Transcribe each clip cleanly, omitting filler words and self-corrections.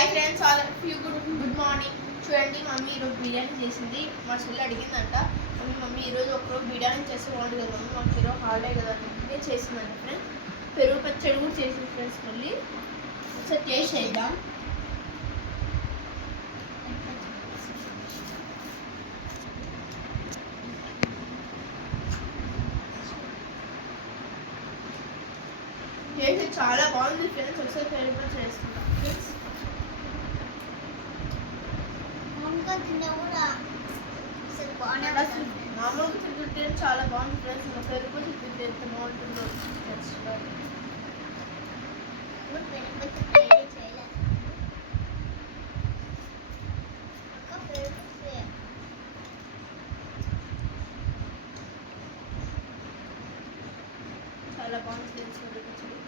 Hi friends, all of you good morning. చూడండి, mummy ఈరోజు బిర్యానీ చేసింది. మా చెల్లి అడిగిందంట, మమ్మీ ఈరోజు ఒకరోజు బిర్యానీ చేస్తే బాగుంటుంది కదా మమ్మీ, మాకు ఈరోజు హాలిడే కదా అని చేసిందంట ఫ్రెండ్స్. పెరుగు పచ్చడి కూడా చేసింది ఫ్రెండ్స్. మళ్ళీ ఒకసారి టేస్ట్ చేద్దాం. టేస్ట్ చాలా బాగుంది ఫ్రెండ్స్. ఒకసారి పెరుగు పచ్చడి వేసుకుంటాం ఫ్రెండ్స్. మామూలుగా తింటుంటే చాలా బాగుంది ఫ్రెండ్స్. ఇంకా పెరుగు పచ్చడి తింటే ఎంత బాగుంటుందో చాలా బాగుంది ఫ్రెండ్స్ పెరుగు పచ్చడి.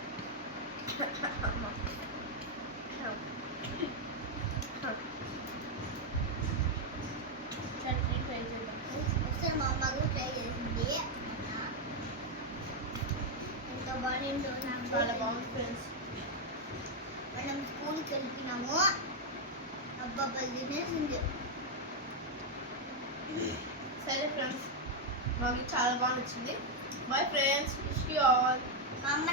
చాలా బాగుంది ఫ్రెండ్స్. మనం స్కూల్కి వెళ్తున్నాము. అబ్బాయి తినేసింది. సరే ఫ్రెండ్స్, మాకు చాలా బాగా నచ్చింది. Bye friends, wish you all. అమ్మ